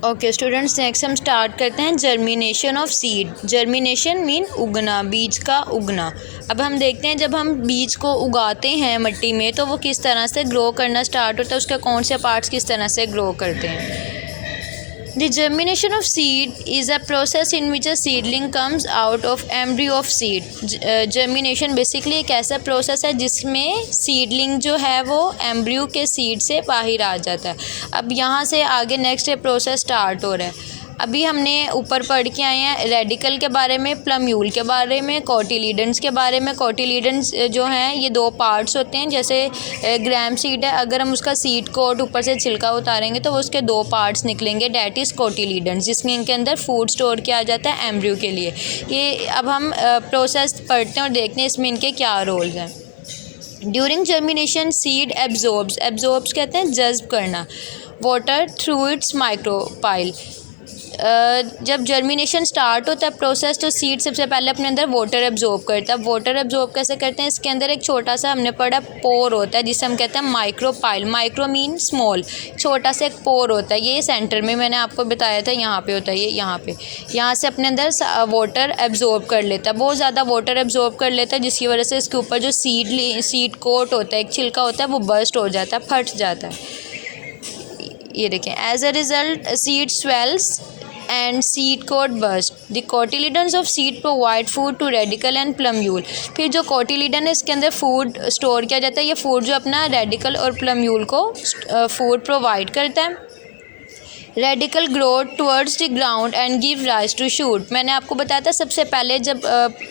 Okay students, next हम start करते हैं germination of seed. Germination mean उगना, बीज का उगना। अब हम देखते हैं जब हम बीज को उगाते हैं मिट्टी में तो वो किस तरह से ग्रो करना स्टार्ट होता है, उसके कौन से पार्ट्स किस तरह से ग्रो करते हैं। The germination of seed is a process in which a seedling comes out of embryo of seed. Germination basically एक ऐसा प्रोसेस है जिसमें सीडलिंग जो है वो एम्ब्रियो के सीड से बाहर आ जाता है। अब यहाँ से आगे नेक्स्ट प्रोसेस स्टार्ट हो रहा है। अभी हमने ऊपर पढ़ के आए हैं रेडिकल के बारे में, प्लम्यूल के बारे में, कोटिलीडन्स के बारे में। कोटिलीडन्स जो हैं ये दो पार्ट्स होते हैं, जैसे ग्राम सीड है, अगर हम उसका सीड कोट ऊपर से छिलका उतारेंगे तो वो उसके दो पार्ट्स निकलेंगे, डैट इज़ कोटिलीडन्स, जिसमें इनके अंदर फूड स्टोर किया जाता है एम्ब्रियो के लिए। ये अब हम प्रोसेस पढ़ते हैं और देखते हैं इसमें इनके क्या रोल्स हैं। ड्यूरिंग जर्मिनेशन सीड एब्जॉर्ब्स कहते हैं जज्ब करना, वाटर थ्रू इट्स माइक्रोपाइल। जब जर्मिनेशन स्टार्ट होता है प्रोसेस तो सीड सबसे पहले अपने अंदर वाटर एब्जॉर्ब करता है। वाटर एब्जॉर्ब कैसे करते हैं, इसके अंदर एक छोटा सा हमने पढ़ा पोर होता है जिसे हम कहते हैं माइक्रोपाइल। माइक्रो मीन स्मॉल, छोटा सा एक पोर होता है, ये सेंटर में मैंने आपको बताया था, यहाँ पे होता है ये, यहाँ से अपने अंदर वाटर एब्जॉर्ब कर लेता है, बहुत ज़्यादा वाटर एब्जॉर्ब कर लेता है, जिसकी वजह से इसके ऊपर जो सीड कोट होता है, एक छिलका होता है, वो बर्स्ट हो जाता है, फट जाता है। ये देखें, as a result seed swells and seed coat burst. The cotyledons of seed provide food to radicle and plumule. फिर जो कोटिलीडन है इसके अंदर फूड स्टोर किया जाता है, ये फूड जो अपना रेडिकल और प्लम्यूल को फूड प्रोवाइड करता है। Radicle grow towards the ground and give rise to shoot. मैंने आपको बताया था सबसे पहले जब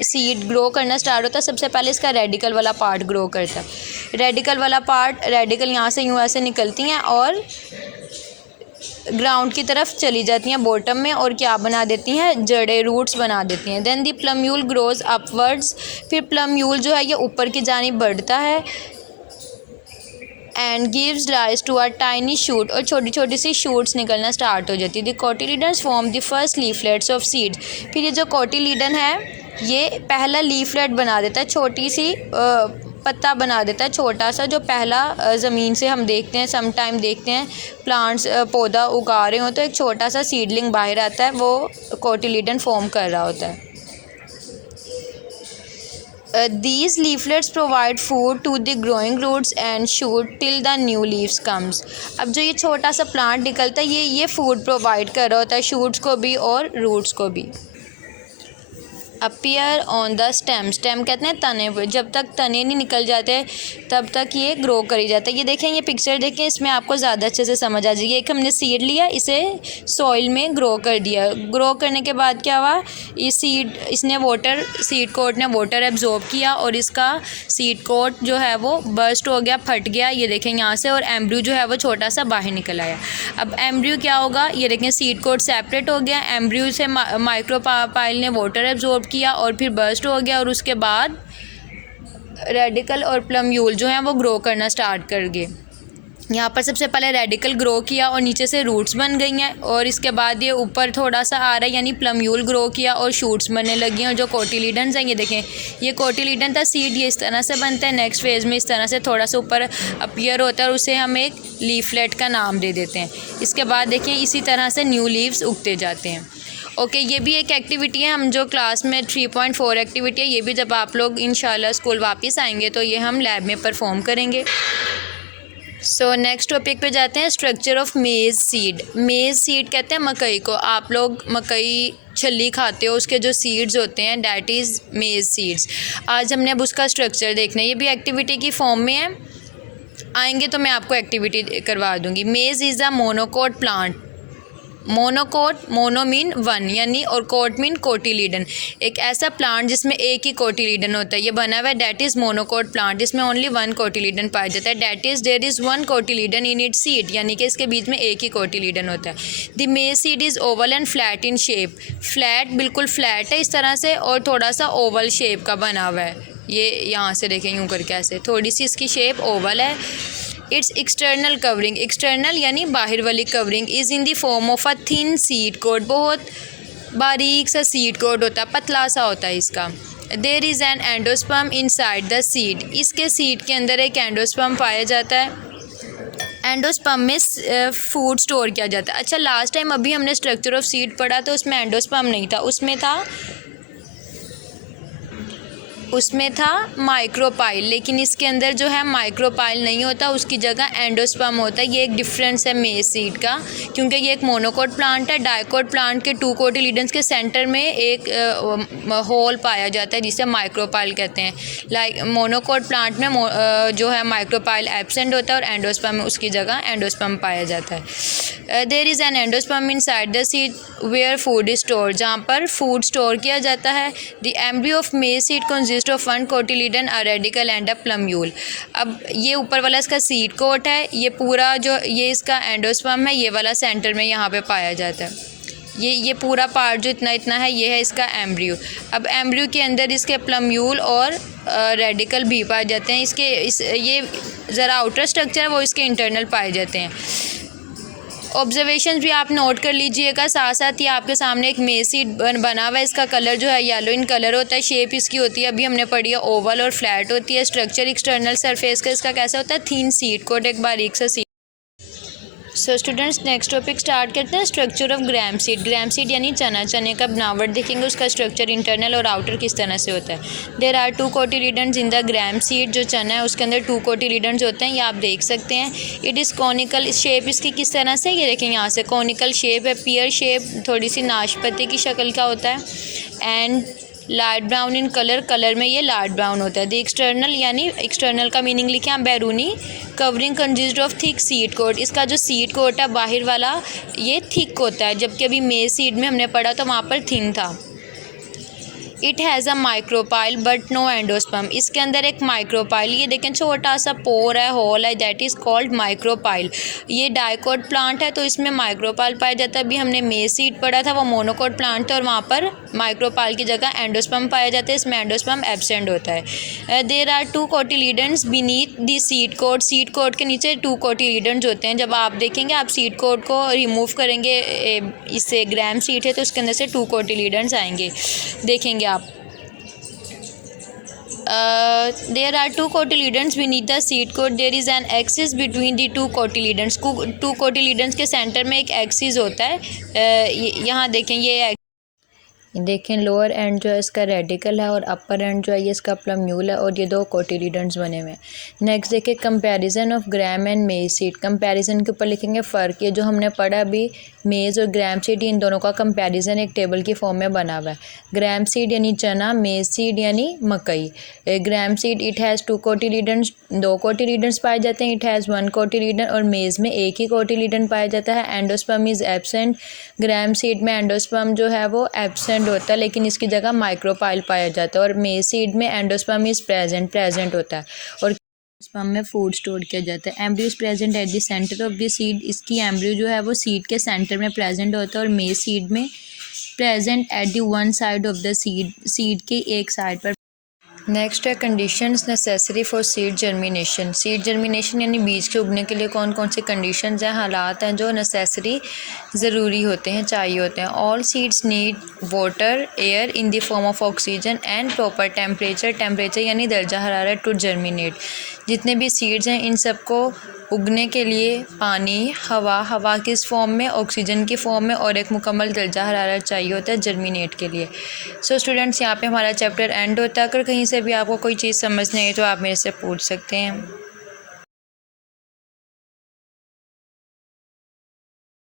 सीड ग्रो करना स्टार्ट होता है सबसे पहले इसका रेडिकल वाला पार्ट ग्रो करता है। रेडिकल वाला पार्ट, रेडिकल यहाँ से यूँ ऐसे निकलती हैं और ग्राउंड की तरफ चली जाती हैं बॉटम में, और क्या बना देती हैं, जड़ें, रूट्स बना देती हैं। Then the plumule grows upwards, फिर प्लम्यूल जो है ये ऊपर की जानिब बढ़ता है and gives rise to a tiny shoot, और छोटी छोटी सी शूट्स निकलना स्टार्ट हो जाती है। The cotyledons form the first leaflets of seeds. फिर ये जो कोटिलीडन है ये पहला लीफलेट बना देता है, छोटी सी पत्ता बना देता है, छोटा सा, जो पहला ज़मीन से हम देखते हैं, सम टाइम देखते हैं प्लांट्स पौधा उगा रहे हो तो एक छोटा सा सीडलिंग बाहर आता है, वो कोटिलीडन फॉर्म कर रहा होता है। These leaflets provide food to the growing roots and shoot till the new leaves comes. अब जो ये छोटा सा प्लांट निकलता है ये फूड प्रोवाइड कर रहा होता है शूट्स को भी और रूट्स को भी। Appear on the stem, stem कहते हैं तने पर, जब तक तने नहीं निकल जाते तब तक ये ग्रो करी जाता है। ये देखें, ये पिक्चर देखें, इसमें आपको ज़्यादा अच्छे से समझ आ जाएगी। एक हमने सीड लिया, इसे सॉइल में ग्रो कर दिया, ग्रो करने के बाद क्या हुआ, ये सीड कोट ने वाटर एब्जॉर्ब किया और इसका सीड कोट जो है वो बर्स्ट हो गया, फट गया, ये देखें यहाँ से, और एम्ब्रियो जो है वो छोटा सा बाहर निकल आया। अब एम्ब्रियो क्या होगा, ये देखें सीड कोट सेपरेट हो गया, एम्ब्रियो से माइक्रोपाइल ने वाटर एब्जॉर्ब किया और फिर बर्स्ट हो गया, और उसके बाद रेडिकल और प्लम्यूल जो हैं वो ग्रो करना स्टार्ट कर गए। यहाँ पर सबसे पहले रेडिकल ग्रो किया और नीचे से रूट्स बन गई हैं, और इसके बाद ये ऊपर थोड़ा सा आ रहा है, यानी प्लम्यूल ग्रो किया और शूट्स बनने लगी हैं, और जो कोटिलीडन्स हैं ये देखें, ये कोटिलीडन था सीड, ये इस तरह से बनता है। नेक्स्ट फेज़ में इस तरह से थोड़ा सा ऊपर अपीयर होता है और उसे हम एक लीफलेट का नाम दे देते हैं। इसके बाद देखिए इसी तरह से न्यू लीव्स उगते जाते हैं। ओके, ये भी एक एक्टिविटी है, हम जो क्लास में 3.4 एक्टिविटी है, ये भी जब आप लोग इंशाल्लाह स्कूल वापस आएंगे तो ये हम लैब में परफॉर्म करेंगे। सो नेक्स्ट टॉपिक पे जाते हैं, स्ट्रक्चर ऑफ मेज़ सीड। मेज़ सीड कहते हैं मकई को, आप लोग मकई छल्ली खाते हो, उसके जो सीड्स होते हैं डैट इज़ मेज़ सीड्स। आज हमने अब उसका स्ट्रक्चर देखना है, ये भी एक्टिविटी की फॉर्म में है, आएंगे तो मैं आपको एक्टिविटी करवा दूँगी। मेज़ is a monocot plant. Monocot, mono mean one यानी, और कोट मीन कोटिलीडन, एक ऐसा प्लांट जिसमें एक ही कोटिलीडन होता है, ये बना हुआ है, डैट इज़ मोनोकोट प्लांट, जिसमें ओनली वन कोटिलीडन पाया जाता है, that is there is one cotyledon in its seed, यानी कि इसके बीच में एक ही कोटिलीडन होता है। द मेज seed is Oval and flat in shape, flat बिल्कुल फ्लैट है इस तरह से, और थोड़ा सा ओवल शेप का बना हुआ है, ये यहाँ से देखें यूँ करके ऐसे, थोड़ी सी इसकी शेप ओवल है। इट्स एक्सटर्नल कवरिंग, एक्सटर्नल यानी बाहर वाली covering, is in the form of a thin seed coat, बहुत बारीक सा सीड कोट होता है, पतला सा होता है इसका। There is an endosperm inside the seed, इसके सीड के अंदर एक एंडोस्पर्म पाया जाता है। एंडोस्पर्म में फूड स्टोर किया जाता है। अच्छा, लास्ट टाइम अभी हमने स्ट्रक्चर ऑफ सीड पढ़ा तो उसमें एंडोस्पर्म नहीं था, उसमें था माइक्रोपाइल, लेकिन इसके अंदर जो है माइक्रोपाइल नहीं होता, उसकी जगह एंडोस्पर्म होता है। ये एक डिफरेंस है मेज सीड का, क्योंकि ये एक मोनोकोट प्लांट है। डाइकोट प्लांट के 2 कोटिलीडन्स के सेंटर में एक होल पाया जाता है जिसे माइक्रोपाइल कहते हैं। लाइक मोनोकोट प्लांट में जो है माइक्रोपाइल एब्सेंट होता है और एंडोस्पर्म में उसकी जगह एंडोस्पर्म पाया जाता है। There is an endosperm inside the seed where food is store, जहाँ पर फूड स्टोर किया जाता है। The embryo of maize seed consist of 1 cotyledon, a radical and a plumule. अब ये ऊपर वाला इसका सीड कोट है, ये पूरा जो ये इसका एंडोस्पर्म है, ये वाला सेंटर में यहाँ पे पाया जाता है। ये पूरा पार्ट जो इतना है ये है इसका एम्ब्रियो। अब एम्ब्रियो के अंदर इसके प्लम्यूल और रेडिकल भी पाए जाते हैं। ये ज़रा आउटर स्ट्रक्चर है वो इसके इंटरनल पाए जाते हैं। ऑब्जर्वेशन भी आप नोट कर लीजिएगा। साथ साथ ये आपके सामने एक मेज सीड बना हुआ है, इसका कलर जो है येलो इन कलर होता है। शेप इसकी होती है, अभी हमने पढ़ी है, ओवल और फ्लैट होती है। स्ट्रक्चर एक्सटर्नल सरफेस का इसका कैसा होता है, थिन सीड कोट, एक बारीक सा seed. So students, next topic start करते हैं, structure of gram seed. Gram seed यानी चने का बनावट देखेंगे, उसका स्ट्रक्चर इंटरनल और आउटर किस तरह से होता है। There are 2 cotyledons in the gram seed. जो चना है उसके अंदर 2 कोटिलीडन्स होते हैं, ये आप देख सकते हैं। इट इज़ कॉनिकल शेप, इसकी किस तरह से, ये देखें यहाँ से कॉनिकल शेप है, पियर शेप, थोड़ी सी नाशपाती की शक्ल का होता है। And light brown in colour में ये लाइट ब्राउन होता है। द एक्सटर्नल यानी एक्सटर्नल का मीनिंग लिखे हम बैरूनी। Covering consist of thick seed coat, इसका जो सीड कोट है बाहर वाला ये थिक होता है, जबकि अभी मेज सीड में हमने पढ़ा तो वहाँ पर थिन था। It has a micropyle but no endosperm, इसके अंदर एक माइक्रोपाइल, ये देखें छोटा सा पोर है, होल है, दैट इज़ कॉल्ड माइक्रोपाइल। ये डाइकोट प्लांट है तो इसमें माइक्रोपाइल पाया जाता है। अभी हमने मेज सीड पढ़ा था, वो मोनोकोट प्लांट था और वहाँ पर माइक्रोपाइल की जगह एंडोस्पर्म पाया जाता है, इसमें एंडोस्पर्म एब्सेंट होता है। There are 2 cotyledons beneath the seed coat, seed coat के नीचे 2 कोटिलीडन्स होते हैं। जब आप देखेंगे, आप सीड कोट को रिमूव करेंगे, इससे ग्राम सीड है तो उसके अंदर से 2 कोटिलीडन्स आएंगे, देखेंगे आप। There are 2 cotyledons beneath the seed coat. There is an axis between the 2 cotyledons. 2 cotyledons के सेंटर में एक एक्सिस होता है। यहाँ देखें, ये देखें लोअर एंड जो है इसका रेडिकल है और अपर एंड जो है ये इसका प्लम्यूल है और ये 2 कोटिलीडन्स बने हुए हैं। नेक्स्ट देखिए, कंपैरिजन ऑफ ग्राम एंड मेज सीड। कंपैरिजन के ऊपर लिखेंगे फ़र्क। ये जो हमने पढ़ा अभी मेज़ और ग्राम सीड, इन दोनों का कंपैरिजन एक टेबल की फॉर्म में बना हुआ है। ग्राम सीड यानी चना, मेज सीड यानी मकई। ग्राम सीड इट हैज़ 2 कोटिलीडन्स, 2 कोटिलीडन्स पाए जाते हैं। इट हैज़ 1 कोटिलीडन, और मेज़ में एक ही कोटिलीडन पाया जाता है। Endosperm is absent, gram seed में एंडोस्पर्म जो है वो एब्सेंट होता है, लेकिन इसकी जगह माइक्रोपाइल पाया जाता है। और मेज सीड में एंडोस्पर्म इज़ प्रेजेंट होता है और स्पर्म में फूड स्टोर किया जाता है। Embryo is present at the centre of the seed, इसकी एम्ब्रियो जो है वो सीड के सेंटर में प्रेजेंट होता है। और मेज सीड में present at the one side of the seed, seed के एक साइड पर। नेक्स्ट है conditions necessary for seed germination. Seed germination यानी बीज के उगने के लिए कौन कौन से कंडीशंस हैं, हालात हैं जो नेसेसरी ज़रूरी होते हैं, चाहिए होते हैं। All seeds need water, air in the form of oxygen and proper temperature यानी दर्जा हरारत टू जर्मिनेट। जितने भी सीड्स हैं इन सबको उगने के लिए पानी, हवा किस फॉर्म में, ऑक्सीजन की फॉर्म में, और एक मुकम्मल दर्जा हरारत चाहिए होता है जर्मिनेट के लिए। सो स्टूडेंट्स, यहाँ पे हमारा चैप्टर एंड होता है। अगर कहीं से भी आपको कोई चीज़ समझ नहीं आई तो आप मेरे से पूछ सकते हैं।